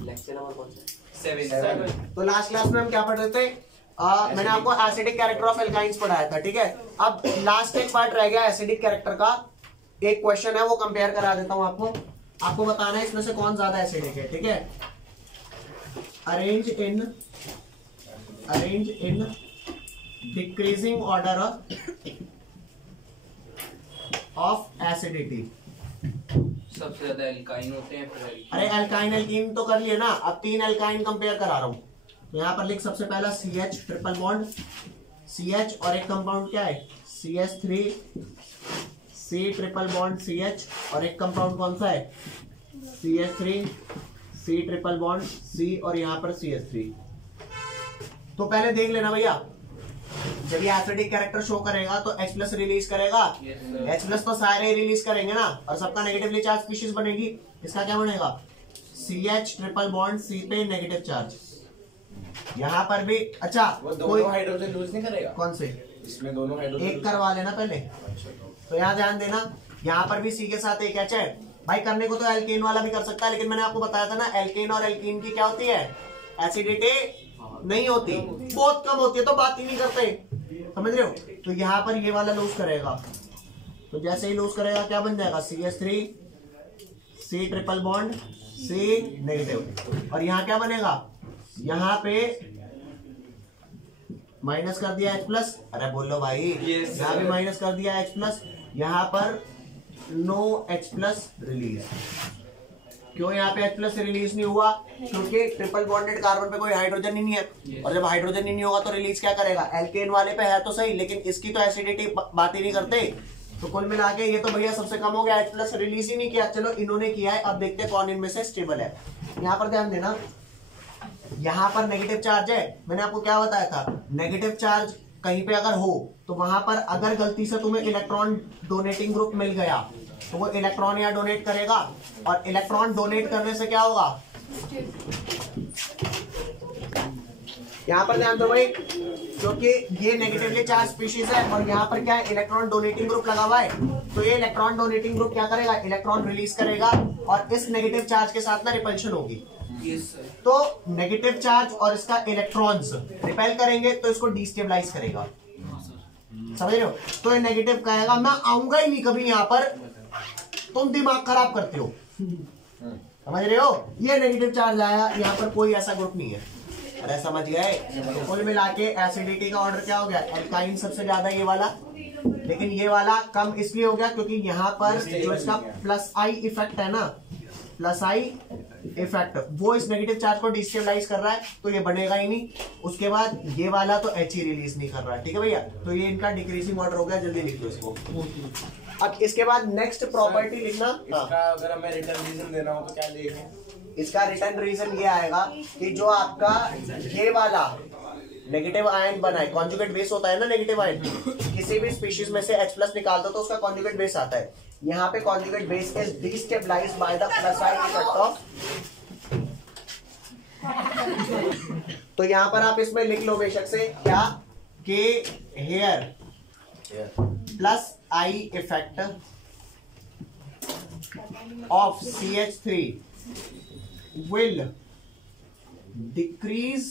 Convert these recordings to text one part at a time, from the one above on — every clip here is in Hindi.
लेक्चर नंबर कौन सा? 7। तो लास्ट क्लास में हम क्या पढ़ रहे थे? मैंने आपको एसिडिक कैरेक्टर ऑफ एल्काइंस पढ़ाया था, ठीक है। अब लास्ट एक पार्ट रह गया एसिडिक कैरेक्टर का। एक क्वेश्चन है वो कंपेयर करा देता हूं आपको बताना है इसमें से कौन ज्यादा एसिडिक है, ठीक है। Arrange in decreasing order of acidity. सबसे ज्यादा एल्काइन होते हैं, फिर अरे एल्काइन एल्कीन तो कर लिए ना, अब 3 एल्काइन कंपेयर करा रहा हूं। तो यहां पर लिख सबसे पहला CH ट्रिपल बॉन्ड CH और एक कंपाउंड क्या है CH3 C triple bond CH और एक कंपाउंड कौन सा है CH3 C triple bond C और यहां पर CH3। तो पहले देख लेना भैया, जब ये एसिडिक कैरेक्टर शो करेगा तो H+ रिलीज करेगा। H+ तो सारे रिलीज करेंगे ना, और सबका नेगेटिवली चार्ज स्पीशीज बनेगी। इसका क्या बनेगा CH ट्रिपल बॉन्ड C पे नेगेटिव चार्ज। यहाँ पर भी अच्छा वो दोनों हाइड्रोजन लूज नहीं करेगा? कौन से? इसमें दोनों हाइड्रोजन एक करवा लेना पहले। तो यहाँ ध्यान देना, यहाँ पर भी C के साथ एक H है। भाई करने को तो एल्केन वाला भी कर सकता है, लेकिन मैंने आपको बताया था ना एल्केन और एल्कीन की क्या होती है एसिडिटी नहीं होती, बहुत कम होती है, तो बात ही नहीं करते, समझ रहे हो। तो यहाँ पर ये वाला लूज करेगा, तो जैसे ही लूज करेगा क्या बन जाएगा CH3 C triple bond C negative, और यहाँ क्या बनेगा यहाँ पे माइनस कर दिया H+। अरे बोलो भाई, यहाँ पे माइनस कर दिया H+, यहाँ पर नो H+ रिलीज। क्यों यहाँ पे H+ रिलीज नहीं हुआ? क्योंकि ट्रिपल बॉन्डेड कार्बन पे कोई हाइड्रोजन ही नहीं है, और जब हाइड्रोजन ही नहीं होगा तो रिलीज क्या करेगा? एल्केन वाले पे है तो सही, लेकिन इसकी तो एसिडिटी बात ही नहीं करते। तो कुल मिला के ये तो भैया सबसे कम हो गया, H+ रिलीज ही नहीं किया। चलो इन्होंने किया है, अब देखते हैं कौन इनमें से स्टेबल है। यहाँ पर ध्यान देना, यहाँ पर नेगेटिव चार्ज है, मैंने आपको क्या बताया था, नेगेटिव चार्ज कहीं पे अगर हो तो वहां पर अगर गलती से तुम्हें इलेक्ट्रॉन डोनेटिंग ग्रुप मिल गया तो वो इलेक्ट्रॉन यहाँ डोनेट करेगा, और इलेक्ट्रॉन डोनेट करने से क्या होगा, यहाँ पर ध्यान दो भाई, क्योंकि ये नेगेटिवली चार्ज स्पीशीज है और यहाँ पर क्या है इलेक्ट्रॉन डोनेटिंग ग्रुप लगा हुआ है। तो ये इलेक्ट्रॉन डोनेटिंग ग्रुप क्या करेगा, इलेक्ट्रॉन रिलीज करेगा, और इस नेगेटिव चार्ज के साथ ना रिपल्शन होगी। तो नेगेटिव चार्ज और इसका इलेक्ट्रॉन्स रिपेल करेंगे तो इसको डिस्टेबलाइज करेगा, समझ रहे हो। तो ये नेगेटिव कहेगा मैं आऊंगा ही नहीं कभी यहाँ पर, तुम दिमाग खराब करते हो, समझ रहे हो। ये नेगेटिव चार्ज आया, यहाँ पर कोई ऐसा ग्रुप नहीं है। अरे समझ गए। तो कुल मिला के एसिडिटी का ऑर्डर क्या हो गया, एल्काइन सबसे ज्यादा ये वाला, लेकिन ये वाला कम इसलिए हो गया क्योंकि यहाँ पर जो इसका +I इफेक्ट है ना, +I इफेक्ट वो इस नेगेटिव चार्ज को डिस्टेबलाइज कर रहा है, तो ये बनेगा ही नहीं। उसके बाद ये वाला तो H ही रिलीज नहीं कर रहा है, ठीक है भैया। तो ये इनका डिक्रीजिंग ऑर्डर हो गया, जल्दी लिख दो इसको। अब इसके बाद नेक्स्ट प्रॉपर्टी लिखना। इसका अगर हमें रिटर्न रीजन देना हो तो क्या लिखें? इसका रिटर्न रीजन ये आएगा कि जो आपका ये वाला नेगेटिव आयन बना है, कॉन्जुगेट बेस होता है ना नेगेटिव आयन, किसी भी स्पीशीज में से H+ निकाल दो तो उसका कॉन्जुगेट बेस आता है। यहाँ पे conjugate base is destabilized by the +I effect of. तो यहाँ पर आप इसमें लिख लो बेशक से क्या, के here +I effect of CH3 will decrease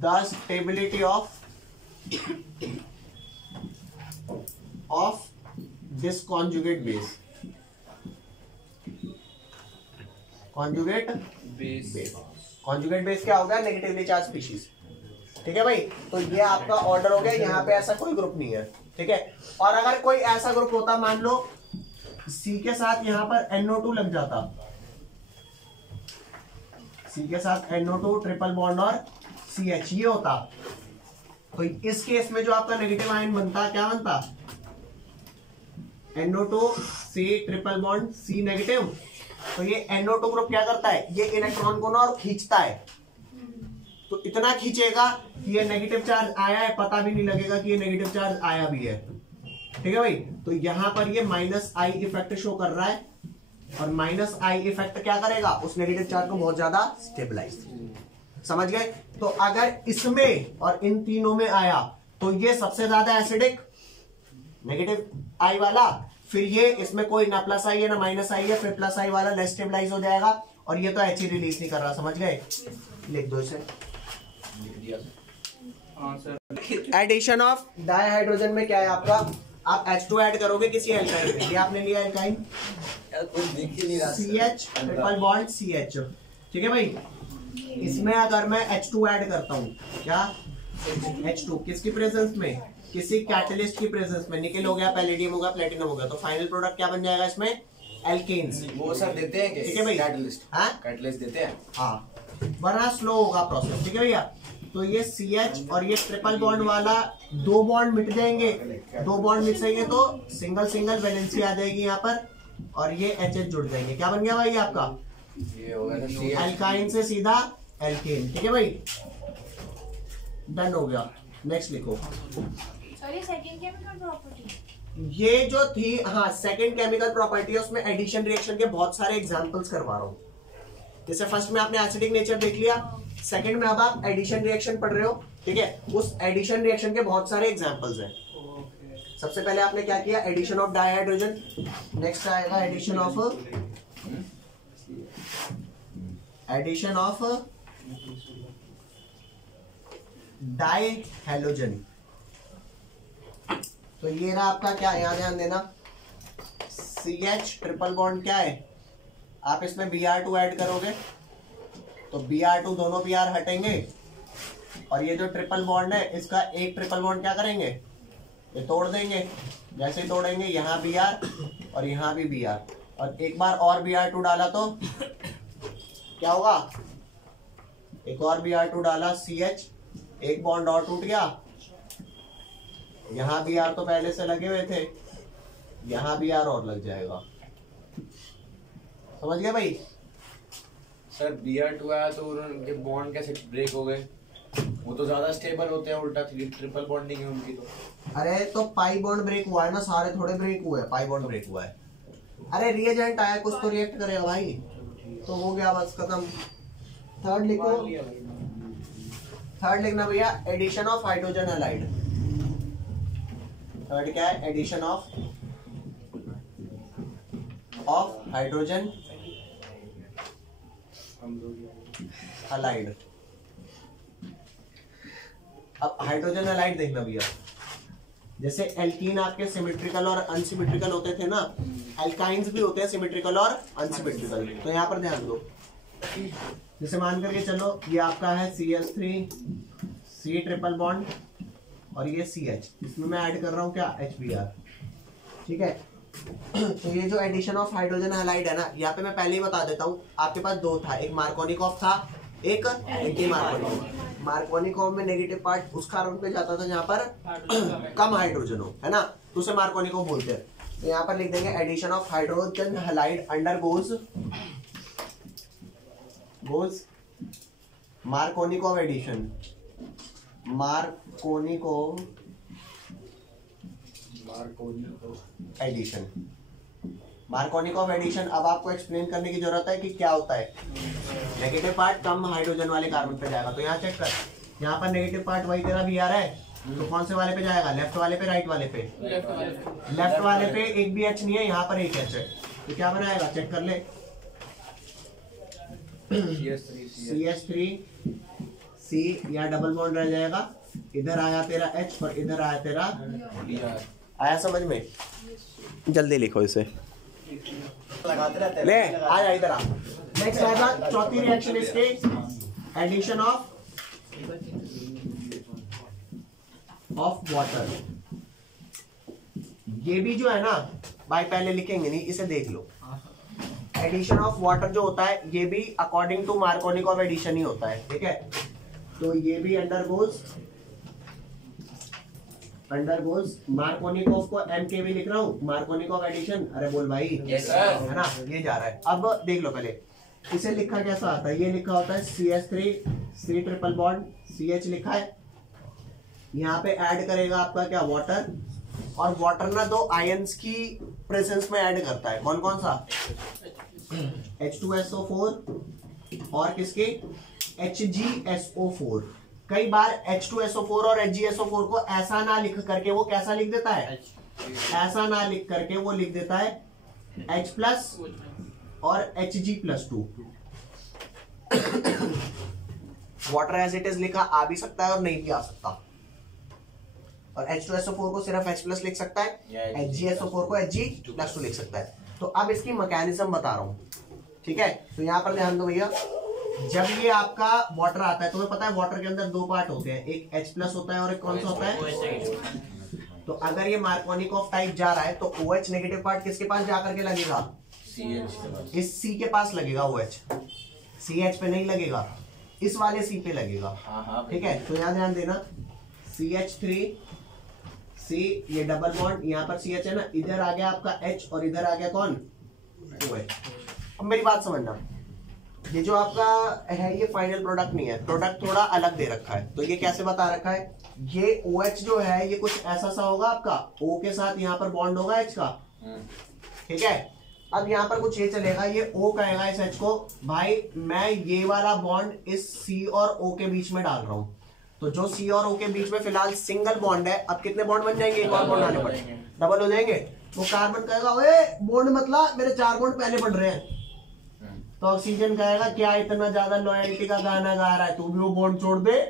the stability of this conjugate base. Conjugate base. Conjugate base क्या होगा, नेगेटिवली चार्ज स्पीशीज, ठीक है भाई। तो ये आपका ऑर्डर हो गया, यहाँ पे ऐसा कोई ग्रुप नहीं है, ठीक है। और अगर कोई ऐसा ग्रुप होता, मान लो C के साथ यहाँ पर NO2 लग जाता, C के साथ NO2 ट्रिपल बॉन्ड और CH ये होता, तो इस केस में जो आपका नेगेटिव आयन बनता क्या बनता, NO2 C triple bond C negative. तो ये NO2 ग्रुप क्या करता है, ये इलेक्ट्रॉन को ना और खींचता है, तो इतना खींचेगा कि ये नेगेटिव चार्ज आया है, पता भी नहीं लगेगा कि ये नेगेटिव चार्ज आया भी है, ठीक है भाई। तो यहां पर ये -I इफेक्ट शो कर रहा है, और -I इफेक्ट क्या करेगा, उस नेगेटिव चार्ज को बहुत ज्यादा स्टेबलाइज, समझ गए। तो अगर इसमें और इन तीनों में आया तो ये सबसे ज्यादा एसिडिक नेगेटिव I वाला, फिर ये इसमें कोई ना प्लस आई है ना माइनस आई है, फिर प्लस आई वाला लेस स्टेबलाइज हो जाएगा, और ये तो एच ही रिलीज नहीं कर रहा, समझ गए? लिख दो इसे। लिख दिया सर। एडिशन ऑफ डाइहाइड्रोजन में क्या है आपका, आप H2 ऐड करोगे किसी एल्काइन में, ये आपने लिया एल्काइन कुछ दिख ही नहीं रहा। CH ट्रिपल बॉन्ड CH, ठीक है भाई। इसमें अगर मैं H2 ऐड करता हूँ, क्या H2 किसकी प्रेजेंस में, किसी कैटलिस्ट की प्रेजेंस में, निकल हो गया, पैलेडियम हो गया, प्लेटिनम हो गया, तो फाइनल प्रोडक्ट क्या बन जाएगा इसमें, एल्केन्स। वो सर देते हैं ठीक है भाई। कैटलिस्ट, हाँ कैटलिस्ट देते हैं। हाँ, वरना स्लो होगा प्रोसेस, ठीक है भैया। तो ये CH और ये ट्रिपल बॉन्ड वाला 2 बॉन्ड मिट जाएंगे, 2 बॉन्ड मिट जाएंगे तो सिंगल सिंगल वैलेंसी आ जाएगी यहाँ पर, और ये HH जुड़ जाएंगे। क्या बन गया भाई आपका, ये होगा ना CH। एल्काइन से सीधा एल्केन, ठीक है भाई, डन हो गया। नेक्स्ट लिखो। सॉरी, सेकंड केमिकल प्रॉपर्टी ये जो थी, हाँ सेकंड केमिकल प्रॉपर्टी है, उसमें एडिशन रिएक्शन के बहुत सारे एग्जांपल्स करवा रहा हूँ। जैसे फर्स्ट में आपने एसिडिक नेचर देख लिया, सेकंड में अब आप एडिशन रिएक्शन पढ़ रहे हो, ठीक है। उस एडिशन रिएक्शन के बहुत सारे एग्जांपल्स हैं। सबसे पहले आपने क्या किया, एडिशन ऑफ डाइहाइड्रोजन, नेक्स्ट आएगा एडिशन ऑफ डाइहैलोजन। तो ये रहा आपका क्या, यहां ध्यान देना, CH ट्रिपल बॉन्ड क्या है, आप इसमें Br2 ऐड करोगे तो Br2 दोनों Br हटेंगे, और ये जो ट्रिपल बॉन्ड है इसका एक ट्रिपल बॉन्ड क्या करेंगे, ये तोड़ देंगे। जैसे ही तोड़ेंगे यहाँ Br और यहाँ भी Br, और एक बार और Br2 डाला तो क्या होगा, एक और Br2 डाला CH, एक बॉन्ड और टूट गया, यहाँ Br तो पहले से लगे हुए थे, यहाँ Br और लग जाएगा, समझ गए भाई। सर Br2 आया तो उनके बॉन्ड कैसे ब्रेक हो गए, वो तो ज्यादा स्टेबल होते हैं, उल्टा ट्रिपल बॉन्डिंग है उनकी तो। अरे तो पाई बॉन्ड ब्रेक हुआ है ना, सारे थोड़े ब्रेक हुए हैं, पाई बॉन्ड ब्रेक हुआ है। अरे रिएजेंट आया, कुछ तो रिएक्ट करेगा भाई, तो हो गया बस खत्म। थर्ड लिखो, थर्ड लिखना भैया, addition of hydrogen halide. Third क्या है, एडिशन ऑफ हाइड्रोजन हैलाइड। अब हाइड्रोजन हैलाइड देखना भैया, जैसे एल्कीन आपके सिमेट्रिकल और अनसिमेट्रिकल होते थे ना, एल्काइंस भी होते हैं सिमेट्रिकल और अनसिमेट्रिकल। तो यहाँ पर ध्यान दो, जैसे मान करके चलो ये आपका है CH3 C ट्रिपल बॉन्ड और ये CH, इसमें मैं ऐड कर रहा हूँ क्या, HBr, ठीक है। तो ये जो एडिशन ऑफ हाइड्रोजन हैलाइड है ना, यहाँ पे मैं पहले ही बता देता हूँ, आपके पास 2 था, एक मार्कोनिकॉफ था, एक एंटी मार्कोनिकॉफ में नेगेटिव पार्ट उस कार्बन पे जाता था जहाँ पर कम हाइड्रोजन हो, है ना, तो उसे मार्कोनिकॉफ बोलते हैं। तो यहाँ पर लिख देंगे addition of hydrogen halide undergoes Markovnikov addition, Markovnikov addition, Markovnikov addition. अब आपको एक्सप्लेन करने की जरूरत है कि क्या होता है। नेगेटिव पार्ट कम हाइड्रोजन वाले कार्बन पे जाएगा, तो यहाँ चेक कर, यहाँ पर नेगेटिव पार्ट वही तेरा Br है, तो कौन से वाले पे जाएगा, लेफ्ट वाले पे, राइट वाले पे, लेफ्ट वाले पे एक भी H नहीं है, यहाँ पर एक H है, तो क्या बनाएगा, चेक कर ले, CH3 C, यहाँ डबल बॉन्ड रह जाएगा, इधर आया तेरा H और इधर आया तेरा Br। आया समझ में, जल्दी लिखो इसे, लगाते रहते हैं, ले आया इधर आ। नेक्स्ट आएगा चौथी रिएक्शन इसके, एडिशन ऑफ वाटर। ये भी जो है ना भाई, पहले लिखेंगे नहीं, इसे देख लो। एडिशन ऑफ वाटर जो होता है, ये भी अकॉर्डिंग टू मार्कोनिकॉफ एडिशन ही होता है, ठीक है। तो ये भी अंडरगोज मार्कोनिकॉफ को MKB लिख रहा हूँ, मार्कोनिकॉफ एडिशन। अरे बोल भाई, yes, sir। है ना, ये जा रहा है। अब देख लो पहले इसे लिखा कैसा आता है, ये लिखा होता है CH3 C triple bond CH लिखा है, यहाँ पे ऐड करेगा आपका क्या, वाटर, और वाटर ना 2 आयंस की प्रेजेंस में ऐड करता है, कौन कौन सा, H2SO4 और किसके, HgSO4। कई बार H2SO4 और HgSO4 को ऐसा ना लिख करके वो कैसा लिख देता है, ऐसा ना लिख करके वो लिख देता है H प्लस और Hg+2। Water as it is लिखा आ भी सकता है और नहीं भी आ सकता, और H2SO4 को सिर्फ H प्लस लिख सकता है, HgSO4 को Hg+2 लिख सकता है। तो अब इसकी मैकेनिज्म बता रहा हूं, ठीक है। तो यहां पर ध्यान दो भैया, जब ये आपका वाटर आता है, तुम्हें पता है वाटर के अंदर दो पार्ट होते हैं, एक H प्लस होता है और एक कौन सा होता है। तो अगर ये मार्कोनिकॉफ टाइप जा रहा है तो OH नेगेटिव पार्ट किसके पास जाकर के लगेगा, इस C के पास लगेगा। OH CH पे नहीं लगेगा, इस वाले C पे लगेगा, ठीक है। तो यहाँ ध्यान देना, CH3 C, ये डबल बॉन्ड, यहाँ पर CH है ना, इधर आ गया आपका H और इधर आ गया कौन, OH। अब मेरी बात समझना, ये जो आपका है ये फाइनल प्रोडक्ट नहीं है, प्रोडक्ट थोड़ा अलग दे रखा है। तो ये कैसे बता रखा है, ये OH जो है ये कुछ ऐसा सा होगा आपका, O के साथ यहाँ पर बॉन्ड होगा H का, ठीक है। अब यहाँ पर कुछ ये चलेगा, ये O कहेगा इस H को, भाई मैं ये वाला बॉन्ड इस C और O के बीच में डाल रहा हूँ। तो जो C और O के बीच में फिलहाल सिंगल बॉन्ड है, अब कितने बॉन्ड बन जाएंगे, एक और बॉन्ड आने पर डबल हो जाएंगे। वो कार्बन कहेगा ओए बॉन्ड मतलब मेरे 4 बॉन्ड पहले बन रहे हैं। तो ऑक्सीजन कहेगा क्या इतना ज्यादा लॉयल्टी का गाना गा रहा है, तू भी वो बॉन्ड छोड़ दे,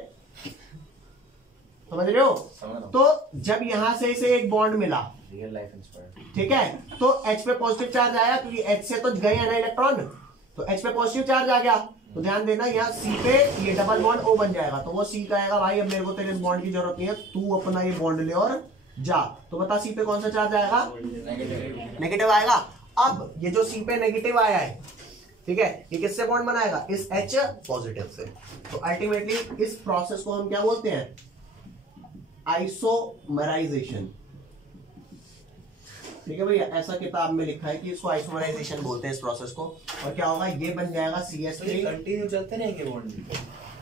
समझ रहे हो। तो जब यहां से इसे एक बॉन्ड मिला, रियल लाइफ इंस्पायर्ड, ठीक है, तो H पे पॉजिटिव चार्ज आया, क्योंकि H से तो गए है ना इलेक्ट्रॉन, तो H पे पॉजिटिव चार्ज आ गया। तो ध्यान देना यहाँ C पे ये डबल बॉन्ड O बन जाएगा। तो वो C कहेगा भाई अब मेरे को तेरे इस बॉन्ड की जरूरत नहीं है, तू अपना ये बॉन्ड ले और जा। तो बता C पे कौन सा चार्ज आएगा, नेगेटिव आएगा। अब ये जो C पे नेगेटिव आया है, ठीक है, ये किससे बॉन्ड बनाएगा, इस H पॉजिटिव से। तो अल्टीमेटली इस प्रोसेस को हम क्या बोलते हैं, आइसोमराइजेशन, ठीक है भैया। ऐसा किताब में लिखा है कि इसको आइसोमराइजेशन बोलते हैं इस प्रोसेस को। और क्या होगा, ये बन जाएगा CH3। कंटिन्यू चलते रहेंगे बॉन्ड,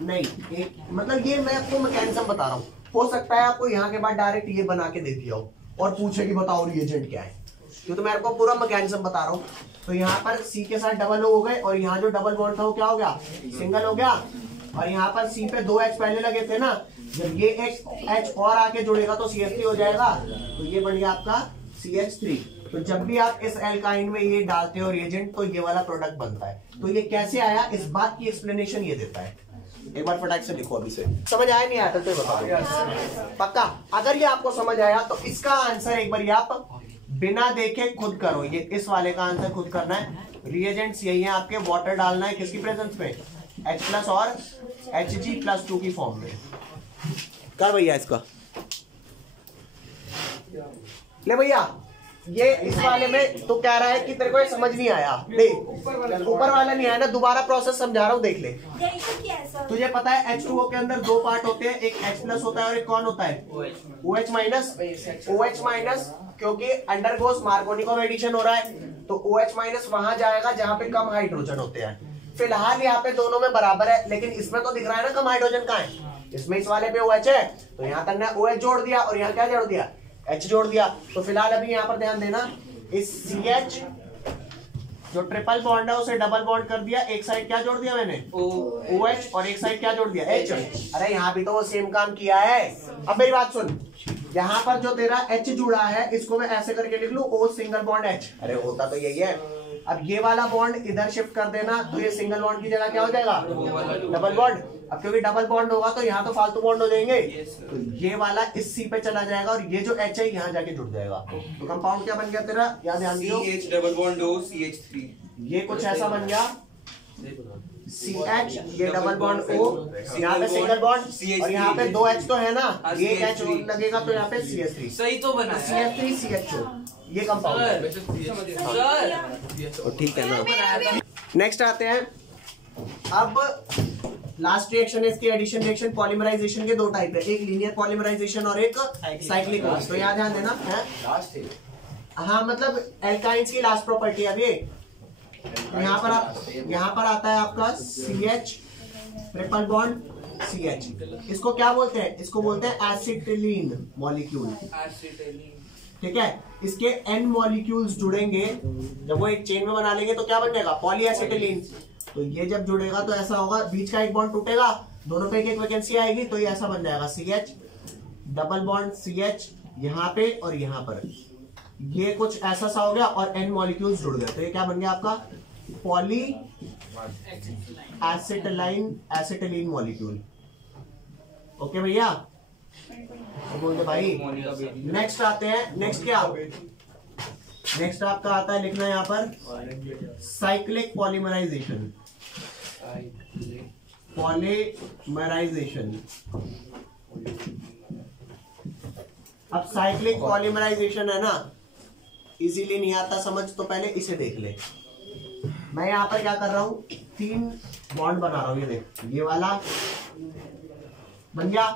नहीं, एक मतलब ये मैं आपको मैकेनिज्म बता रहा हूँ, हो सकता है आपको यहाँ के बाद डायरेक्ट ये बना के दे दिया हो और पूछे कि बताओ रिएजेंट क्या है, तो मैं आपको पूरा मैकेनिज्म बता रहा हूँ। तो यहाँ पर C के साथ डबल हो गए और यहाँ जो डबल बॉन्ड था वो क्या हो गया, सिंगल हो गया। और यहाँ पर C पे 2 H पहले लगे थे ना, जब ये एक H और आके जुड़ेगा तो CH3 हो जाएगा। तो ये बन गया आपका CH3। तो जब भी आप इस एल्काइन में ये डालते हो रिएजेंट तो ये वाला प्रोडक्ट बनता है। तो ये कैसे आया, इस बात की एक्सप्लेनेशन ये देता है। एक बार फटाक से लिखो, अभी से समझ आया नहीं आया तो बताओ पक्का। अगर ये आपको समझ आया तो इसका आंसर एक बार आप बिना देखे खुद करो। ये इस वाले का आंसर खुद करना है। रिएजेंट्स यही है आपके, वाटर डालना है किसकी प्रेजेंस में, H प्लस और Hg+2 की फॉर्म में। कर भैया इसका, ले भैया ये इस वाले में तो कह रहा है कि तेरे को ये समझ नहीं आया। देख ऊपर वाला नहीं आया ना, दोबारा प्रोसेस समझा रहा हूं, देख ले। तुझे पता है H2O के अंदर 2 पार्ट होते हैं, एक H प्लस होता है और एक कौन होता है, OH माइनस। OH माइनस क्योंकि अंडरगोस मार्कोनिकॉफ एडिशन हो रहा है, तो OH माइनस वहां जाएगा जहां पे कम हाइड्रोजन होते हैं। फिलहाल यहाँ पे दोनों में बराबर है, लेकिन इसमें तो दिख रहा है ना कम हाइड्रोजन कहाँ है, इसमें इस वाले पे OH है, तो यहाँ तक ने OH जोड़ दिया और यहाँ क्या जोड़ दिया, H जोड़ दिया। तो फिलहाल अभी यहाँ पर ध्यान देना, इस CH जो ट्रिपल बॉन्ड है उसे डबल बॉन्ड कर दिया, एक साइड क्या जोड़ दिया मैंने, OH, और एक साइड क्या जोड़ दिया, H। अरे यहाँ भी तो वो सेम काम किया है। अब मेरी बात सुन, यहाँ पर जो तेरा H जुड़ा है इसको मैं ऐसे करके लिख लूं, O सिंगल बॉन्ड H। अरे होता तो यही है। अब ये वाला बॉन्ड इधर शिफ्ट कर देना, तो ये सिंगल बॉन्ड की जगह क्या हो जाएगा, डबल बॉन्ड। अब क्योंकि डबल बॉन्ड होगा तो यहाँ तो फालतू बॉन्ड हो जाएंगे, तो ये वाला इस C पे चला जाएगा और ये जो H है यहाँ जाके जुड़ जाएगा। तो कंपाउंड क्या बन गया तेरा, यहाँ ध्यान दियो, CH double bond O CH3, ये कुछ ऐसा बन गया CH, ये डबल बॉन्ड O, यहाँ पे सिंगल बॉन्ड और यहाँ पे 2 H तो है ना, ये H लगेगा तो यहाँ पे CH3, सही तो बना CH3 CH2, ये कंपाउंड। ठीक है ना। नेक्स्ट आते हैं, अब लास्ट रिएक्शन है इसकी एडिशन रिएक्शन। पॉलीमराइजेशन के 2 टाइप है, एक लीनियर पॉलीमराइजेशन और एक साइक्लिक। तो यहाँ ध्यान देना है, हाँ मतलब एल्काइंस की लास्ट प्रॉपर्टी है ये। यहाँ पर आता है आपका CH ट्रिपल बॉन्ड CH, इसको क्या बोलते हैं, इसको बोलते हैं एसिटिलीन मॉलिक्यूल, ठीक है। इसके N मॉलिक्यूल्स जुड़ेंगे, जब वो एक चेन में बना लेंगे तो क्या बन जाएगा, पॉलीएसिटिलीन। तो ये जब जुड़ेगा तो ऐसा होगा, बीच का एक बॉन्ड टूटेगा, दोनों पे एक वैकेंसी आएगी, तो ये ऐसा बन जाएगा CH डबल बॉन्ड CH यहाँ पे और यहाँ पर, ये कुछ ऐसा सा हो गया और n मॉलिक्यूल्स जुड़ गए, तो ये क्या बन गया आपका पॉली एसिटिलीन मॉलिक्यूल। ओके भैया, तो बोलते भाई नेक्स्ट आते हैं। नेक्स्ट क्या, नेक्स्ट आपका आता है लिखना यहाँ पर साइक्लिक पॉलीमराइजेशन। पॉलीमराइजेशन, अब साइक्लिक पॉलीमराइजेशन है ना, इजीली नहीं आता समझ तो पहले इसे देख ले। मैं यहाँ पर क्या कर रहा हूँ, 3 बॉन्ड बना रहा हूँ, ये देख, ये वाला बन गया,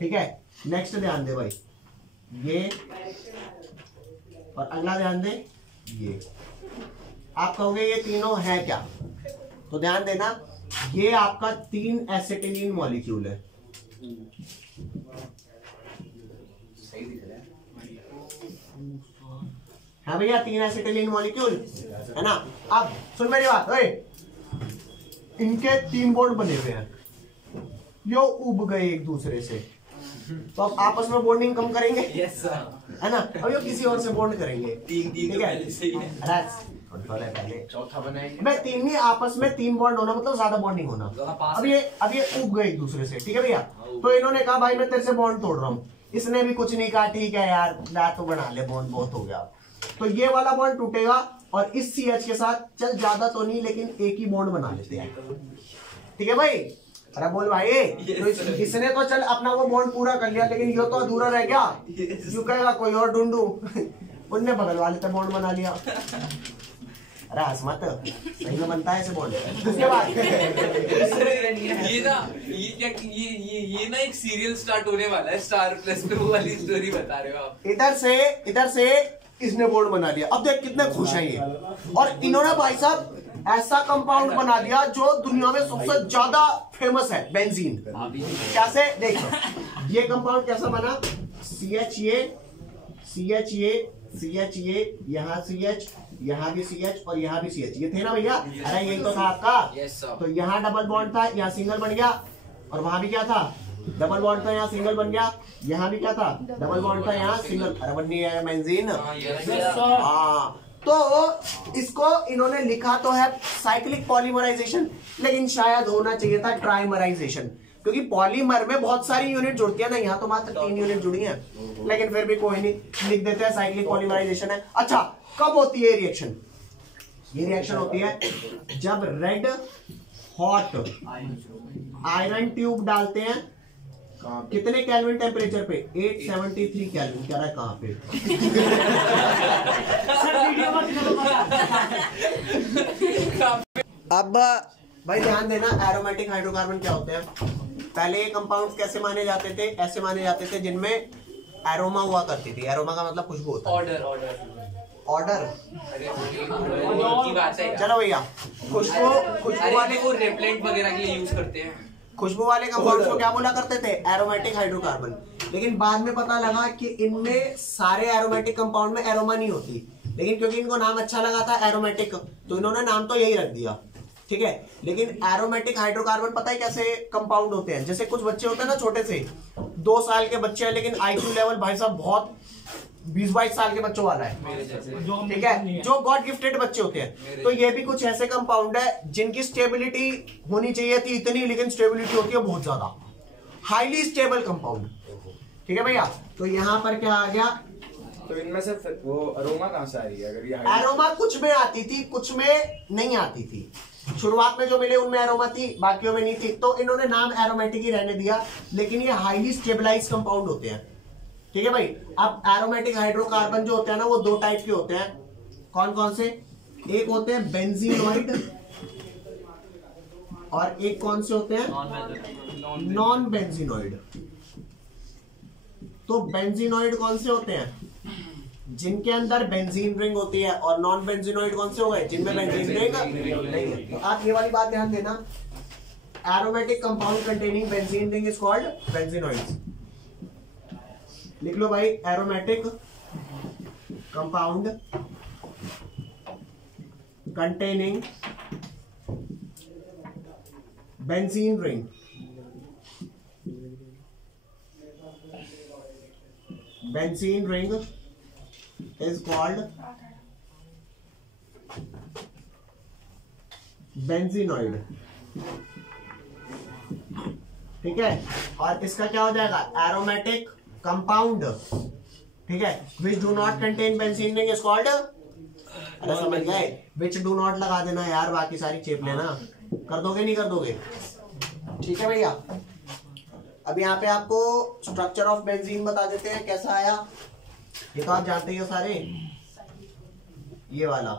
ठीक है। नेक्स्ट ध्यान दे भाई, ये और अगला ध्यान दे ये। आप कहोगे ये तीनों है क्या, तो ध्यान देना ये आपका 3 एसिटिलीन मॉलिक्यूल है। सही दिख रहा है। हाँ भैया 3 एसिटिलीन मॉलिक्यूल है ना। अब सुन मेरी बात, ओए इनके 3 बॉन्ड बने हुए हैं, यो उब गए एक दूसरे से, तो अब आपस में बॉन्डिंग कम करेंगे, यस सर, है ना। अब ये किसी और से बॉन्ड करेंगे, ठीक है। पहले चौथा बनाएंगे। मैं 3 नहीं, आपस में 3 बॉन्ड होना मतलब ज्यादा बॉन्डिंग होना। अब ये उब गए एक दूसरे से, ठीक है भैया। तो इन्होंने कहा भाई मैं तेरे से बॉन्ड तोड़ रहा हूँ, इसने भी कुछ नहीं कहा, ठीक है यार ला तो बना ले बॉन्ड, बहुत हो गया। तो ये वाला बॉन्ड टूटेगा और इस CH के साथ चल ज्यादा तो नहीं लेकिन एक ही बॉन्ड बना लेते हैं, ठीक है भाई। अरे बोल भाई, तो इसने तो चल अपना वो बॉन्ड पूरा कर लिया, लेकिन ये तो अधूरा रह गया। क्यों कहेगा कोई और ढूंढू, उनने बगल वाले से बॉन्ड बना लिया। अरे हंस मत, सही में बनता है ऐसे बॉन्ड। उसके बाद ये ना ये ना एक सीरियल स्टार्ट होने वाला है, स्टार प्लस पे वो वाली स्टोरी बता रहे हो आप। इधर से इसने बॉन्ड बना लिया। अब देख कितने खुश हैं ये, और इन्होंने भाई साहब ऐसा कंपाउंड बना दिया जो दुनिया में सबसे ज्यादा फेमस है, बेंजीन। कैसे देखो, ये कंपाउंड कैसा बना, CHA, यहाँ CH, यहाँ भी CH और यहाँ भी CH, ये थे ना भैया। अरे यही तो था आपका। तो यहाँ डबल बॉन्ड था, यहाँ सिंगल बन गया, और वहां भी क्या था, डबल बॉन्ड था, यहाँ सिंगल बन गया। यहाँ भी क्या था, डबल बॉन्ड था, यहाँ सिंगल। अरे बनी है बेंजीन। हाँ, तो इसको इन्होंने लिखा तो है साइक्लिक पॉलीमराइजेशन, लेकिन शायद होना चाहिए था ट्राइमराइजेशन, क्योंकि पॉलीमर में बहुत सारी यूनिट जुड़ती है ना, यहाँ तो मात्र 3 यूनिट जुड़ी हैं, लेकिन फिर भी कोई नहीं, लिख देते हैं साइक्लिक पॉलीमराइजेशन है। अच्छा, कब होती है रिएक्शन, ये रिएक्शन होती है जब रेड हॉट आयरन ट्यूब डालते हैं, कितने केल्विन टेम्परेचर पे, 873 केल्विन। कह रहा है कहां पे, अब भाई ध्यान देना, एरोमेटिक हाइड्रोकार्बन क्या होते हैं। पहले ये कंपाउंड्स कैसे माने जाते थे, ऐसे माने जाते थे जिनमें एरोमा हुआ करती थी। एरोमा का मतलब खुशबू होता है। ऑर्डर की बात है। चलो भैया, खुशबू वाले वो रेपलेंट वगैरह के लिए यूज करते हैं। खुशबू वाले कंपाउंड्स को क्या बोला करते थे, एरोमेटिक हाइड्रोकार्बन। लेकिन बाद में पता लगा कि इनमें सारे एरोमेटिक कंपाउंड में एरोमा नहीं होती, लेकिन क्योंकि इनको नाम अच्छा लगा था एरोमेटिक, तो इन्होंने नाम तो यही रख दिया, ठीक है। लेकिन एरोमेटिक हाइड्रोकार्बन पता है कैसे कंपाउंड होते हैं, जैसे कुछ बच्चे होते हैं ना छोटे से, 2 साल के बच्चे हैं, लेकिन IQ लेवल भाई साहब बहुत 20-22 साल के बच्चों वाला है, ठीक है, जो गॉड गिफ्टेड बच्चे होते हैं। तो ये भी कुछ ऐसे कंपाउंड है जिनकी स्टेबिलिटी होनी चाहिए थी इतनी, लेकिन स्टेबिलिटी होती है बहुत ज्यादा, हाईली स्टेबल कंपाउंड, ठीक है भैया। तो यहाँ पर क्या आ गया, तो इनमें से वो अरोमा कहाँ से आ रही है, अगर ये एरोमा कुछ में आती थी, कुछ में नहीं आती थी। शुरुआत में जो मिले उनमें एरोमा थी, बाकियों में नहीं थी, तो इन्होंने नाम एरोमेटिक ही रहने दिया, लेकिन ये हाईली स्टेबलाइज कंपाउंड होते हैं, ठीक है भाई। अब एरोमेटिक हाइड्रोकार्बन जो होते हैं ना, वो 2 टाइप के होते हैं। कौन कौन से, एक होते हैं बेंजीनॉइड, और एक कौन से होते हैं, नॉन बेंजीनॉइड। तो बेंजीनॉइड कौन से होते हैं, जिनके अंदर बेंजीन रिंग होती है, और नॉन बेंजीनॉइड कौन से हो गए, जिनमें बेंजीन रिंग नहीं है। तो आप ये वाली बात ध्यान देना, aromatic compound containing benzene ring is called benzenoids. लिख लो भाई, aromatic compound containing benzene ring, benzene ring is called benzenoid. ठीक है, और इसका क्या हो जाएगा, एरोमेटिक कंपाउंड। ठीक है, which do not contain benzene is called, अरे समझ गए, विच डू नॉट लगा देना यार, बाकी सारी चेप लेना। कर दोगे नहीं कर दोगे? ठीक है भैया। अब यहाँ पे आपको स्ट्रक्चर ऑफ बेंजीन बता देते हैं कैसा आया। ये तो आप जानते ही हो सारे, ये वाला।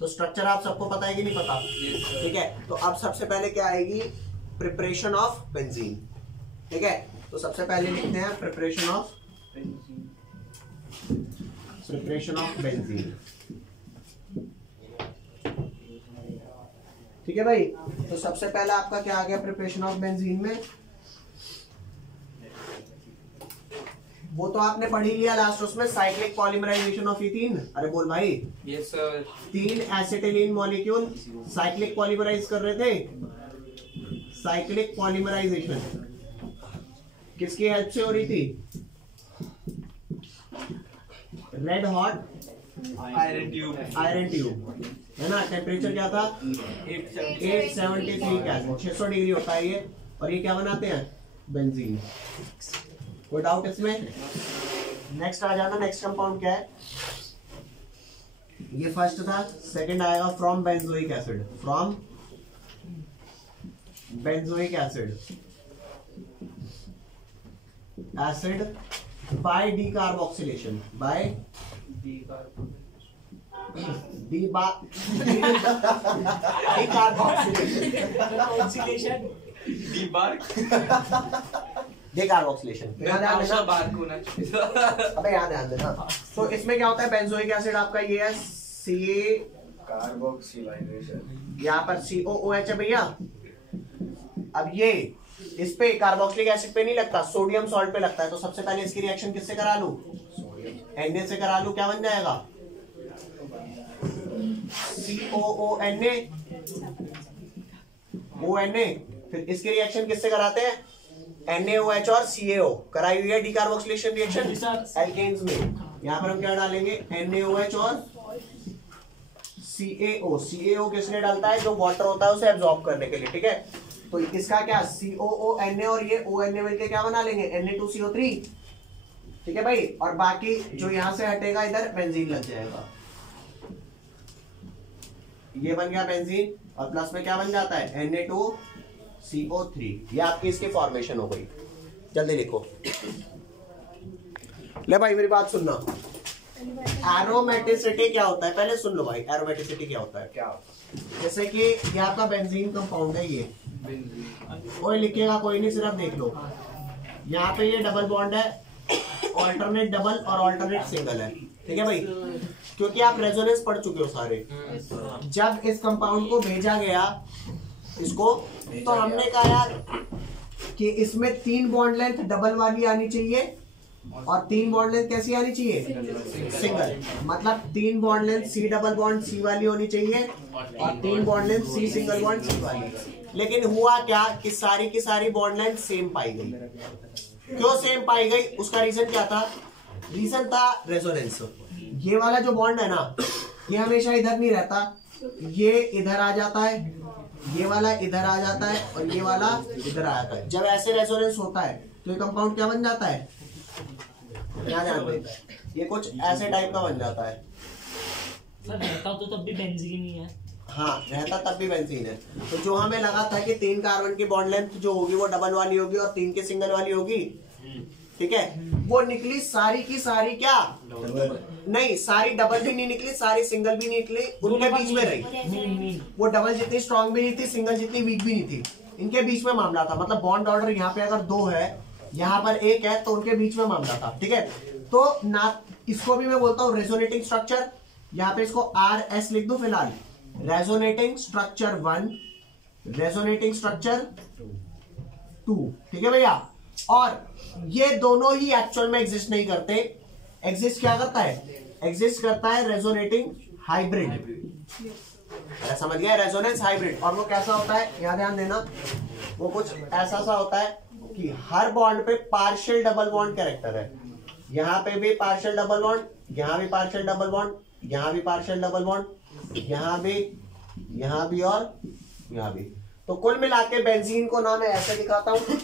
तो स्ट्रक्चर आप सबको पता है कि नहीं पता? ठीक है, तो अब सबसे पहले क्या आएगी, प्रिपरेशन ऑफ बेंजीन। ठीक है, तो सबसे पहले लिखते हैं प्रिपरेशन ऑफ बेंजीन। ठीक है भाई, तो सबसे पहला आपका क्या आ गया प्रिपरेशन ऑफ बेंजीन में, वो तो आपने पढ़ ही लिया लास्ट उसमें, साइक्लिक पॉलीमराइजेशन ऑफ इथीन। अरे बोल भाई। Yes sir. 3 acetylene molecule cyclic polymerise कर रहे थे। साइक्लिक पॉलीमराइजेशन किसकी हेल्प से हो रही थी? रेड हॉट आयरन ट्यूब है ना। टेम्परेचर क्या था? 873 केल्विन, 600 डिग्री होता है ये। और ये क्या बनाते हैं? बेंजीन। कोई डाउट इसमें? नेक्स्ट आ जाना, नेक्स्ट कंपाउंड क्या है? ये फर्स्ट था, सेकंड आएगा from benzoic acid. From benzoic acid by decarboxylation. By decarboxylation. Decarboxylation. अबे याद ध्यान देना। तो इसमें क्या होता है, बेंजोइक एसिड आपका ये है सी कार्बोक्सिलाइजेशन, यहाँ पर COOH है भैया। अब ये इस पे कार्बोक्सिलिक एसिड पे नहीं लगता, सोडियम सॉल्ट पे लगता है। तो सबसे पहले इसकी रिएक्शन किससे करा लूं? Na से करा लूं। क्या बन जाएगा? COONA ONA। फिर इसकी रिएक्शन किससे कराते हैं? NaOH और CaO। कराई हुई है डीकार्बोक्सिलेशन रिएक्शन एल्केन्स में। यहाँ पर हम क्या डालेंगे? NaOH और CaO। CaO किसने डालता है? जो वाटर होता है उसे एब्जॉर्ब करने के लिए। ठीक है, तो इसका क्या, COONA और ये ONA मिलके क्या बना लेंगे? Na2CO3। ठीक है भाई, और बाकी जो यहां से हटेगा इधर बेंजीन लग जाएगा। ये बन गया बेंजीन, और प्लस में क्या बन जाता है? Na2CO3। ये आपकी इसकी फॉर्मेशन हो गई। जल्दी लिखो। ले भाई मेरी बात सुनना। एरोमेटिसिटी क्या होता है पहले सुन लो भाई। एरोमेटिसिटी क्या होता है? क्या जैसे कि ये आपका बेंजीन कंपाउंड है, ये कोई लिखेगा कोई नहीं, सिर्फ देख लो। यहाँ पे ये डबल बॉन्ड है, ऑल्टरनेट डबल और ऑल्टरनेट सिंगल है। ठीक है भाई, क्योंकि आप रेजोनेंस पढ़ चुके हो सारे। जब इस कंपाउंड को भेजा गया इसको, तो हमने कहा यार कि इसमें 3 बॉन्ड लेंथ डबल वाली आनी चाहिए और 3 बॉन्ड लेंथ कैसी आनी चाहिए? सिंगल। मतलब 3 bond length C double bond C वाली होनी चाहिए और 3 bond length C single bond C वाली। लेकिन हुआ क्या कि सारी की सारी बॉन्ड लेंथ सेम पाई गई। क्यों सेम पाई गई? उसका रीजन क्या था? रीजन था रेजोनेंस। ये वाला जो बॉन्ड है ना, ये हमेशा इधर नहीं रहता, ये इधर आ जाता है, ये वाला इधर आ जाता है और ये वाला इधर आ जाता है। जब ऐसे रेजोनेंस होता है तो ये कंपाउंड क्या बन जाता है? क्या ध्यान दें, ये कुछ ऐसे टाइप का बन जाता है। सर रहता तो तब भी बेंजीन ही है। हाँ, रहता तब भी बेंजीन है। तो जो हमें लगा था कि 3 कार्बन की बॉन्ड लेंथ जो होगी वो डबल वाली होगी और 3 की सिंगल वाली होगी, ठीक है, वो निकली सारी की सारी क्या? नहीं, सारी डबल भी नहीं निकली, सारी सिंगल भी नहीं निकली, उनके बीच में रही। वो डबल जितनी स्ट्रॉन्ग भी नहीं थी, सिंगल जितनी वीक भी नहीं थी, इनके बीच में मामला था। मतलब बॉन्ड ऑर्डर यहाँ पे अगर 2 है, यहाँ पर 1 है, तो उनके बीच में मामला था। ठीक है, तो ना इसको भी मैं बोलता हूँ रेजोनेटिंग स्ट्रक्चर। यहाँ पे इसको RS लिख दो फिलहाल। Resonating structure 1, resonating structure 2। ठीक है भैया, और ये दोनों ही एक्चुअल में एग्जिस्ट नहीं करते। एग्जिस्ट क्या करता है? एग्जिस्ट करता है रेजोनेटिंग हाइब्रिड। अरे समझ गया, रेजोनेंस हाइब्रिड। और वो कैसा होता है? यहाँ ध्यान देना, वो कुछ ऐसा सा होता है कि हर बॉन्ड पे पार्शियल डबल बॉन्ड कैरेक्टर है। यहाँ पे भी पार्शियल डबल बॉन्ड, यहाँ भी पार्शियल डबल बॉन्ड, यहाँ भी पार्शियल डबल बॉन्ड, यहाँ भी और यहाँ भी। तो कुल मिला के बेंजीन को ना मैं ऐसे दिखाता हूँ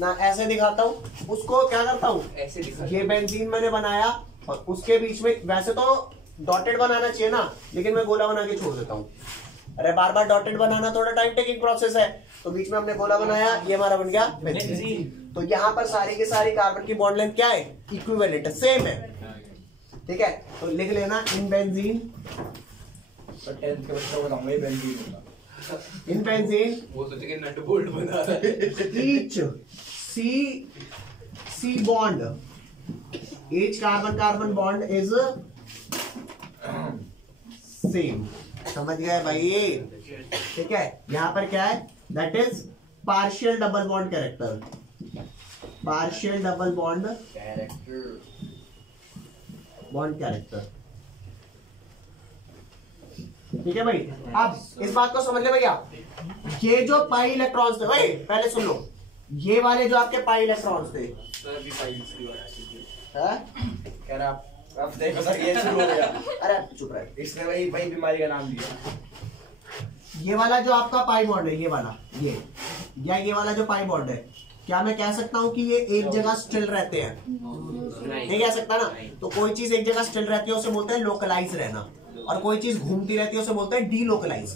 ना ऐसे दिखाता हूँ, उसको क्या करता हूँ ऐसे दिखा। ये बेंजीन मैंने बनाया और उसके बीच में, वैसे तो डॉटेड बनाना चाहिए ना, लेकिन मैं गोला बना के छोड़ देता हूँ। अरे बार बार डॉटेड बनाना थोड़ा टाइम टेकिंग प्रोसेस है, तो बीच में हमने गोला बनाया, ये हमारा बन गया बेंजीन। तो यहाँ पर सारी की सारी कार्बन की बॉन्ड लेंथ क्या है, इक्विवेलेंट है, सेम है। ठीक है, तो लिख लेना इन बेंजीन, तो 10th के बच्चों को बताऊंगा ये बेंजीन होगा। इन बेंजीन वो सोचेंगे नट बोल्ट बना रहा है। each C bond, each carbon bond is same। समझ गए भाई? ठीक है, यहाँ पर क्या है, that is partial double bond character, partial double bond character. ठीक है भाई, अब इस बात को समझ ले भैया, ये जो पाई इलेक्ट्रॉन्स थे भाई, पहले सुन लो, ये वाले जो आपके पाई इलेक्ट्रॉन्स थे, सर अभी फाइल्स की बात हाँ? कह रहा अब देखो सर ये शुरू हो गया। अरे चुप रहे, इसने वही वही बीमारी का नाम दिया। ये वाला जो आपका पाई बॉन्ड है, ये वाला, ये वाला जो पाई बॉन्ड है, क्या मैं कह सकता हूँ कि ये एक जगह स्टिल रहते हैं? नहीं कह सकता ना। तो कोई चीज एक जगह स्टिल रहती है उसे बोलते हैं लोकलाइज रहना, और कोई चीज घूमती रहती है उसे बोलते हैं डीलोकलाइज।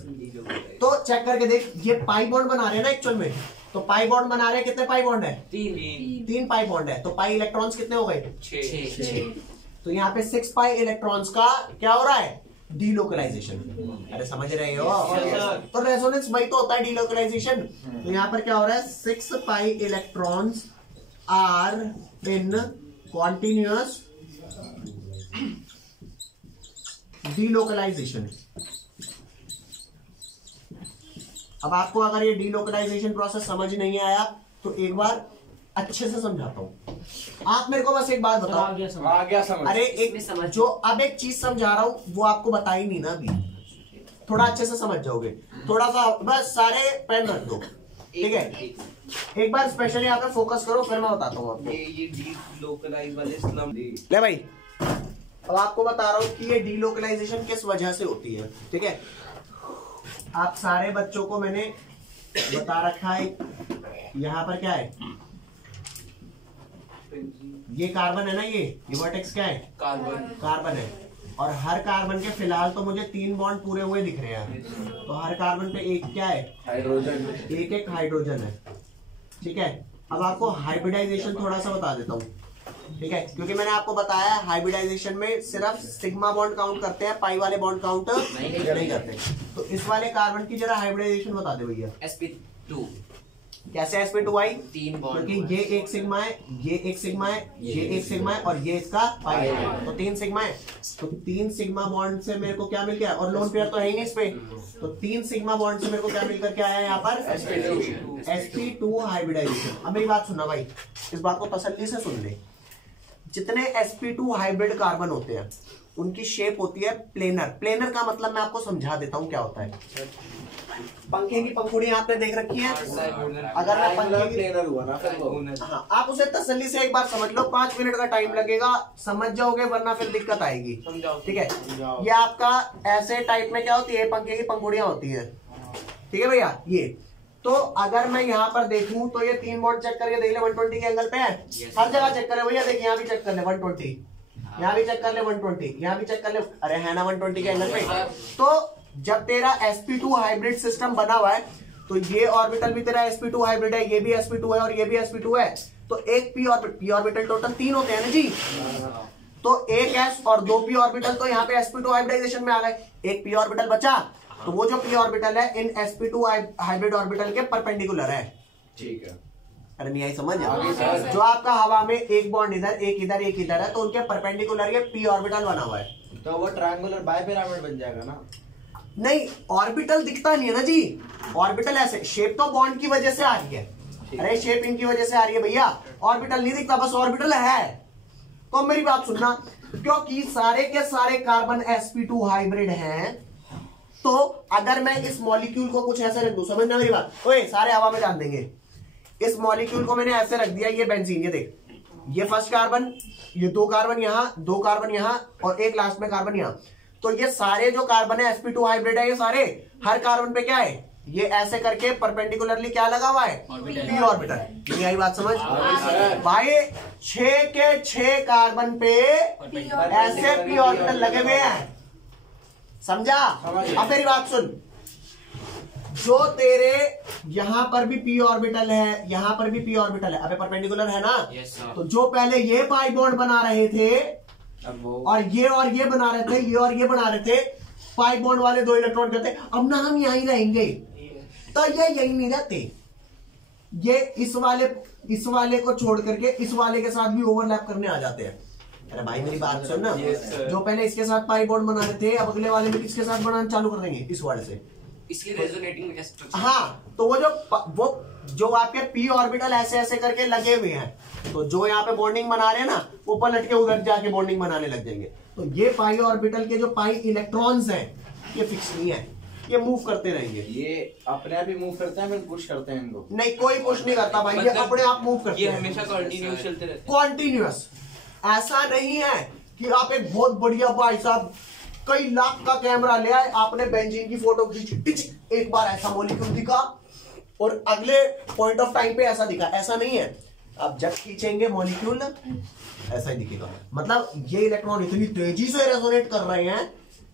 तो चेक करके देख, ये पाई बॉन्ड बना रहे हैं ना एक्चुअल में, तो पाई बॉन्ड बना रहे हैं, कितने पाई बॉन्ड है? 3 पाई बॉन्ड है, तो पाई इलेक्ट्रॉन्स कितने हो गए? 6। तो यहाँ पे 6 पाई इलेक्ट्रॉन्स का क्या हो रहा है? डीलोकलाइजेशन। अरे समझ रहे हो? तो रेजोनेंस वही तो होता है, डीलोकलाइजेशन। तो यहाँ पर क्या हो रहा है, 6 pi electrons are in continuous delocalisation. अब आपको अगर ये डीलोकलाइजेशन प्रोसेस समझ नहीं आया तो एक बार अच्छे से समझाता हूं। आप मेरे को बस एक बात बताओ। आ गया समझ। अरे एक जो अब एक चीज समझा रहा हूं वो आपको बताई नहीं ना अभी, थोड़ा अच्छे से समझ जाओगे। थोड़ा सा बस सारे पेन रख दो, ठीक है? एक बार स्पेशली यहाँ पे फोकस करो, फिर मैं बताता हूँ आपको। ये डीलोकलाइज वाले स्लम ले भाई, अब आपको बता रहा हूँ कि ये डीलोकलाइजेशन किस वजह से होती है। ठीक है, आप सारे बच्चों को मैंने बता रखा है, यहाँ पर क्या है, ये कार्बन है ना, ये वर्टेक्स क्या है? कार्बन है, और हर कार्बन के फिलहाल तो मुझे 3 बॉन्ड पूरे हुए दिख रहे हैं, तो हर कार्बन पे एक क्या है? हाइड्रोजन। एक हाइड्रोजन है। ठीक है, अब आपको हाइब्रिडाइजेशन थोड़ा सा बता देता हूँ, ठीक है? क्योंकि मैंने आपको बताया हाइब्रिडाइजेशन में सिर्फ सिग्मा बॉन्ड काउंट करते हैं, पाई वाले बॉन्ड काउंट नहीं करते। तो इस वाले कार्बन की जरा हाइब्रिडाइजेशन बता दे भैया। sp2 कैसे sp2 आई? 3 बॉन्ड, क्योंकि ये एक सिग्मा है, ये एक सिग्मा है, ये एक सिग्मा है, और ये इसका पाई है, तो 3 सिग्मा है। तो 3 सिग्मा बॉन्ड से मेरे को क्या मिल गया? और लोन पेयर तो है ही नहीं इस पे, तो 3 सिग्मा बॉन्ड से मेरे को क्या मिलकर के आया यहाँ पर? sp2 hybridisation. अब मेरी बात सुनना भाई, इस बात को तसल्ली से सुन ले। जितने sp2 हाइब्रिड कार्बन होते हैं उनकी शेप होती है प्लेनर। प्लेनर का मतलब मैं आपको समझा देता हूं क्या होता है। पंखे की पंखुड़ी आपने देख रखी है? अगर मैं पंखे की प्लेनर हुआ ना फिर वो। हाँ, आप उसे तसल्ली से एक बार समझ लो, 5 मिनट का टाइम लगेगा, समझ जाओगे, वरना फिर दिक्कत आएगी। ठीक है, ये आपका ऐसे टाइप में क्या होती है, पंखे की पंखुड़ियां होती है। ठीक है भैया, ये तो अगर मैं यहाँ पर देखूं तो ये 3 बॉन्ड चेक करके देख ले, 120 के एंगल पे है। हर जगह चेक कर ले भैया, देखिए यहाँ भी चेक कर ले 120, यहाँ भी चेक कर ले 120, यहाँ भी चेक कर ले, अरे है ना 120 के एंगल पे। तो जब तेरा sp2 हाइब्रिड सिस्टम बना हुआ है तो ये ऑर्बिटल भी तेरा sp2 हाइब्रिड है, ये भी sp2 है और ये भी sp2 है, तो एक p ऑर्बिटल टोटल 3 होते हैं ना जी। तो एक s और 2 p ऑर्बिटल तो यहाँ पे sp2 हाइब्रिडाइजेशन में आ गए, एक p ऑर्बिटल बचा, तो वो जो p ऑर्बिटल है इन sp2 हाइब्रिड ऑर्बिटल के परपेंडिकुलर है। ठीक है, अरे नहीं आई समझ? जो आपका हवा में एक बॉन्ड इधर, एक इधर, एक इधर है, तो उनके परपेंडिकुलर ये p ऑर्बिटल बना हुआ है। तो वो ट्रायंगुलर बाइपिरामिड बन जाएगा ना? नहीं, ऑर्बिटल दिखता नहीं है ना जी। ऑर्बिटल ऐसे, शेप तो बॉन्ड की वजह से आ रही है, अरे शेप इनकी वजह से आ रही है भैया, ऑर्बिटल नहीं दिखता, बस ऑर्बिटल है। तो मेरी बात सुनना, क्योंकि सारे के सारे कार्बन sp2 हाइब्रिड हैं, तो अगर मैं इस मॉलिक्यूल को कुछ ऐसे रख दूं, समझना मेरी बात, ओए सारे हवा में जान देंगे, इस मॉलिक्यूल को मैंने ऐसे रख दिया, ये बेंजीन, ये देख, ये फर्स्ट कार्बन, ये 2 कार्बन यहां, 2 कार्बन यहां और एक लास्ट में कार्बन यहां। तो ये सारे जो कार्बन है sp2 हाइब्रिड है, ये सारे हर कार्बन पे क्या है, ये ऐसे करके परपेंडिकुलरली क्या लगा हुआ है, p ऑर्बिटल। नहीं आई बात समझ भाई? 6 के 6 कार्बन पे ऐसे p ऑर्बिटल लगे हुए हैं, समझा? अब मेरी बात सुन, जो तेरे यहां पर भी p ऑर्बिटल है, यहां पर भी p ऑर्बिटल है, अबे परपेंडिकुलर है ना? तो जो पहले ये पाई बॉन्ड बना रहे थे और ये बना रहे थे, ये और ये बना रहे थे, पाई बॉन्ड वाले 2 इलेक्ट्रॉन करते, अब ना हम यहीं रहेंगे, तो ये यहीं नहीं रहते, ये इस वाले को छोड़ करके इस वाले के साथ भी ओवरलैप करने आ जाते हैं। अरे भाई मेरी बात सुन ना, जो पहले इसके साथ पाई बॉन्ड बना रहे थे, अब अगले वाले में किसके साथ बनाना चालू कर देंगे, इस वाले से। इसलिए रेजोनेटिंग स्ट्रक्चर। हाँ, तो वो जो आपके p ऑर्बिटल ऐसे ऐसे करके लगे हुए हैं, तो जो यहाँ पे बॉन्डिंग बना रहे हैं ना, वो पलट के उधर जाके बॉन्डिंग बनाने लग जाएंगे। तो ये पाई ऑर्बिटल के जो पाई इलेक्ट्रॉन्स हैं, ये फिक्स नहीं है, ये मूव करते रहेंगे। ये अपने आप ही मूव करते हैं, फिर पुश करते हैं इनको? नहीं, कोई पुश नहीं करता भाई, ये अपने आप मूव करते ये हैं, हमेशा कंटिन्यूअस चलते रहते हैं। कॉन्टिन्यूअस। ऐसा नहीं है कि आप एक बहुत बढ़िया भाई साहब कई लाख का कैमरा ले आए, आपने बेंजीन की फोटो खींची, एक बार ऐसा मॉलिक्यूल दिखा और अगले पॉइंट ऑफ टाइम पे ऐसा दिखा, ऐसा नहीं है। आप जब खींचेंगे मॉलिक्यूल ऐसा ही दिखेगा। मतलब ये इलेक्ट्रॉन इतनी तेजी से रेजोनेट कर रहे हैं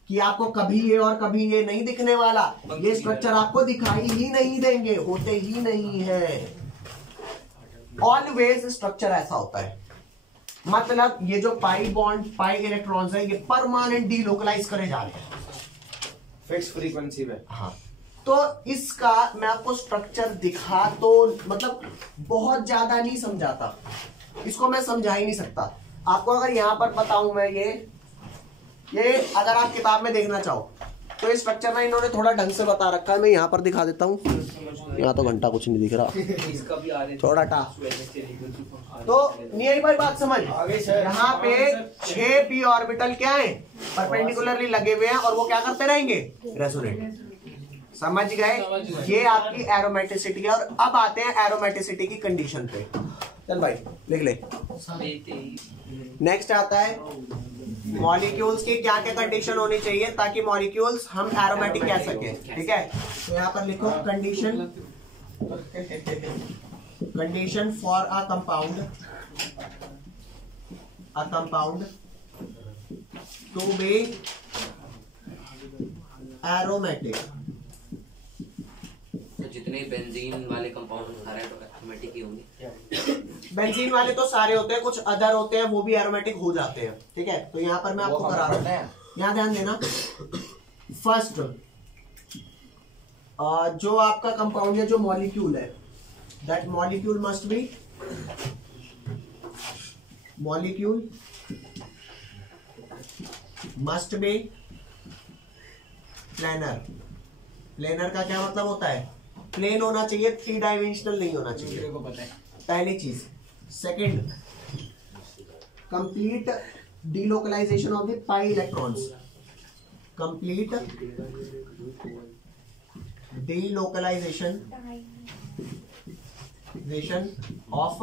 कि आपको कभी ये और कभी ये नहीं दिखने वाला, ये स्ट्रक्चर आपको दिखाई ही नहीं देंगे, होते ही नहीं है। ऑलवेज स्ट्रक्चर ऐसा होता है। मतलब ये जो पाई बॉन्ड पाई इलेक्ट्रॉन्स है, ये परमानेंट डीलोकलाइज करे जा रहे हैं फिक्स फ्रीक्वेंसी पे। हाँ, तो इसका मैं आपको स्ट्रक्चर दिखा तो मतलब बहुत ज्यादा नहीं समझाता, इसको मैं समझा ही नहीं सकता आपको। अगर यहां पर बताऊं मैं, ये अगर आप किताब में देखना चाहो तो ये स्ट्रक्चर ना इन्होंने थोड़ा ढंग से बता रखा है, मैं यहाँ पर दिखा देता हूँ। यहाँ तो घंटा कुछ नहीं दिख रहा, थोड़ा टा। तो नियरी भाई बात समझ, यहाँ पे 6 p ऑर्बिटल क्या है, परपेंडिकुलरली लगे हुए हैं और वो क्या करते रहेंगे, रेजोनेट। समझ गए? ये आपकी एरोमेटिसिटी है। और अब आते हैं एरोमेटिसिटी की कंडीशन पे। चल भाई लिख ले। नेक्स्ट आता है मॉलिक्यूल्स की क्या क्या कंडीशन होनी चाहिए ताकि मॉलिक्यूल्स हम एरोमेटिक कह सके। ठीक है, तो यहाँ पर लिखो condition for a compound to be aromatic. जितने बेंजीन वाले कंपाउंड सारे एरोमेटिक ही होंगे। बेंजीन वाले तो सारे होते हैं, कुछ अदर होते हैं वो भी एरोमेटिक हो जाते हैं। ठीक है, तो यहाँ पर मैं आपको करा रहा हूँ, यहाँ ध्यान देना। फर्स्ट जो आपका कंपाउंड है, जो मॉलिक्यूल है, that molecule must be planar. Planar का क्या मतलब होता है, प्लेन होना चाहिए, 3 डायमेंशनल नहीं होना चाहिए, पहली चीज। Second, complete delocalisation of the pi electrons. Complete delocalisation of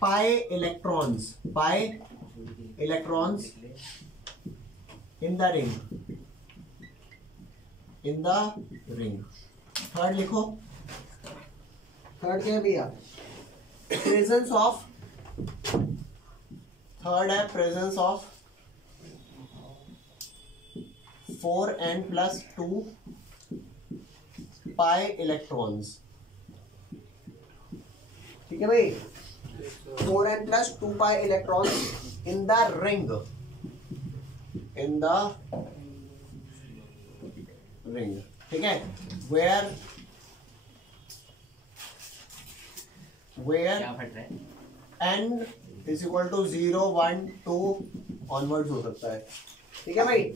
pi electrons in the ring। Third लिखो, थर्ड क्या है भैया, प्रेजेंस ऑफ, थर्ड है presence of 4n+2 pi electrons. ठीक है भाई, 4n+2 pi electrons in the ring, ठीक है, where n is equal to 0, 1, 2 onwards हो सकता है। ठीक है भाई,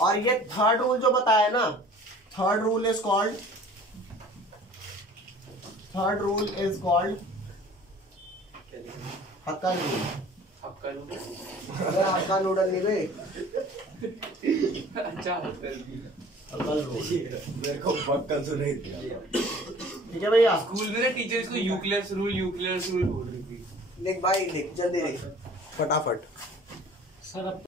और ये थर्ड रूल जो बताया ना, third rule is called hakka rule. Hakka noodle नहीं भाई, अच्छा मेरे को बक्कल सुनाई दिया। ठीक है भैया, स्कूल में ना टीचर इसको यूक्लियस रूल बोल रही थी। लिख भाई लिख, जल्दी लिख फटाफट। सर अब